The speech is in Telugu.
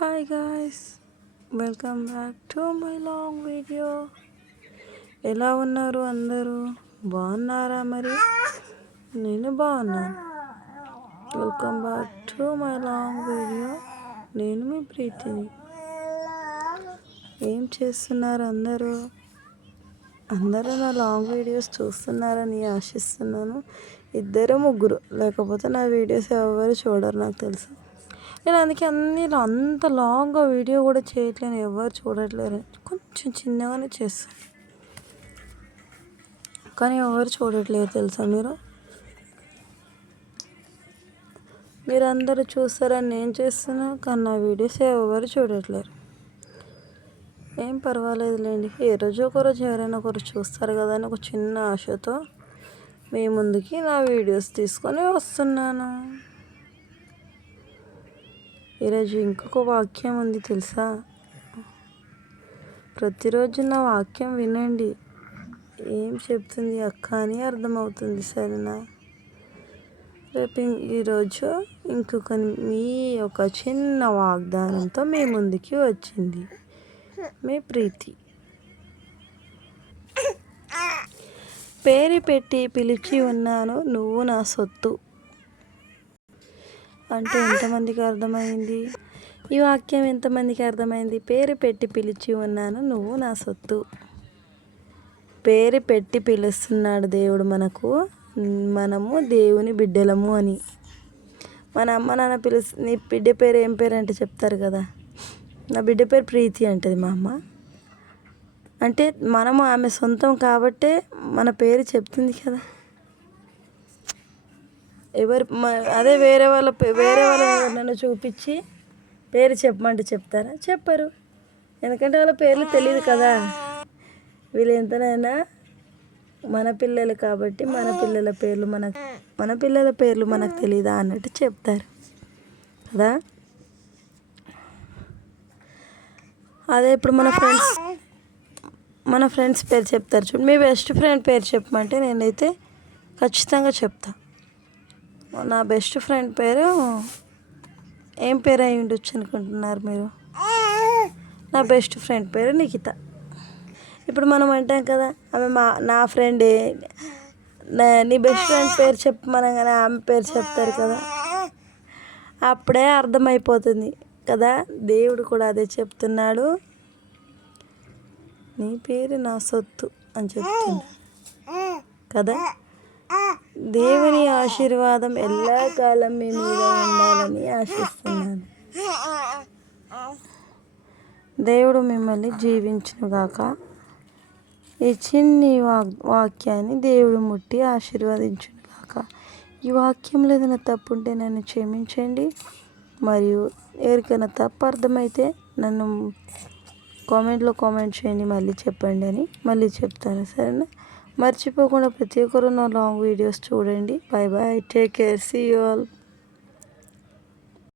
Hi guys, welcome back to my long video. ఎలా ఉన్నారు అందరూ? బాగున్నారా? మరి నేను బాగున్నాను. Welcome back to my long video. నేను మీ ప్రీతిని. ఏం చేస్తున్నారు అందరూ? అందరూ నా లాంగ్ వీడియోస్ చూస్తున్నారని ఆశిస్తున్నాను. ఇద్దరు ముగ్గురు, లేకపోతే నా వీడియోస్ ఎవరు చూడరు నాకు తెలుసు. నేను అందుకే అంత లాంగ్గా వీడియో కూడా చేయట్లేను, ఎవరు చూడట్లేరు. కొంచెం చిన్నగానే చేస్తాను, కానీ ఎవరు చూడట్లేదు తెలుసా. మీరందరూ చూస్తారని నేను చేస్తున్నా, కానీ నా వీడియోస్ ఎవరు చూడట్లేరు. ఏం పర్వాలేదులేండి, ఏ రోజు ఒకరోజు ఎవరైనా ఒకరు చూస్తారు కదా అని ఒక చిన్న ఆశతో మీ ముందుకి నా వీడియోస్ తీసుకొని వస్తున్నాను. ఈరోజు ఇంకొక వాక్యం ఉంది తెలుసా. ప్రతిరోజు నా వాక్యం వినండి, ఏం చెప్తుంది అక్క అని అర్థమవుతుంది, సరేనా. రేపు ఈరోజు ఇంకొక మీ ఒక చిన్న వాగ్దానంతో మీ ముందుకి వచ్చింది మీ ప్రీతి. పేరు పెట్టి పిలిచి ఉన్నాను, నువ్వు నా సొత్తు అంటే ఎంతమందికి అర్థమైంది? ఈ వాక్యం ఎంతమందికి అర్థమైంది? పేరు పెట్టి పిలిచి ఉన్నాను, నువ్వు నా సొత్తు. పేరు పెట్టి పిలుస్తున్నాడు దేవుడు మనకు, మనము దేవుని బిడ్డలము అని. మన అమ్మ నాన్న నీ బిడ్డ పేరు ఏం పేరు అంటే చెప్తారు కదా. నా బిడ్డ పేరు ప్రీతి అంటది మా అమ్మ. అంటే మనము ఆమె సొంతం కాబట్టే మన పేరు చెప్తుంది కదా. అదే వేరే వాళ్ళ ఎవరినైనా చూపించి పేరు చెప్పమంటే చెప్తారా? చెప్పరు, ఎందుకంటే వాళ్ళ పేర్లు తెలియదు కదా. వీళ్ళు ఎంతనైనా మన పిల్లలు కాబట్టి మన పిల్లల పేర్లు మనకు తెలీదా అన్నట్టు చెప్తారు కదా. అదే ఇప్పుడు మన ఫ్రెండ్స్ పేరు చెప్తారు చూడు. మీ బెస్ట్ ఫ్రెండ్ పేరు చెప్పమంటే నేనైతే ఖచ్చితంగా చెప్తాను. నా బెస్ట్ ఫ్రెండ్ పేరు ఏం పేరు అయి ఉండొచ్చు అనుకుంటున్నారు మీరు? నా బెస్ట్ ఫ్రెండ్ పేరు నిఖిత. ఇప్పుడు మనం అంటాం కదా, ఆమె నా ఫ్రెండే, నీ బెస్ట్ ఫ్రెండ్ పేరు చెప్పమనగానే ఆమె పేరు చెప్తారు కదా. అప్పుడే అర్థమైపోతుంది కదా. దేవుడు కూడా అదే చెప్తున్నాడు, నీ పేరు నా సొత్తు అని చెప్తున్నాడు కదా. దేవుని ఆశీర్వాదం ఎల్లకాలం మీ మీద ఉండాలని ఆశిస్తున్నాను. దేవుడు మిమ్మల్ని జీవించునుగాక. ఈ చిన్ని వాక్యాన్ని దేవుడు ముట్టి ఆశీర్వదించునుగాక. ఈ వాక్యంలో ఏదైనా తప్పు ఉంటే నన్ను క్షమించండి. మరియు ఎవరికైనా తప్పు అర్థమైతే నన్ను కామెంట్లో కామెంట్ చేయండి, మళ్ళీ చెప్పండి అని మళ్ళీ చెప్తాను, సరేనా. మర్చిపోకుండా ప్రతి ఒక్కరు నా లాంగ్ వీడియోస్ చూడండి. Bye bye, take care, see you all.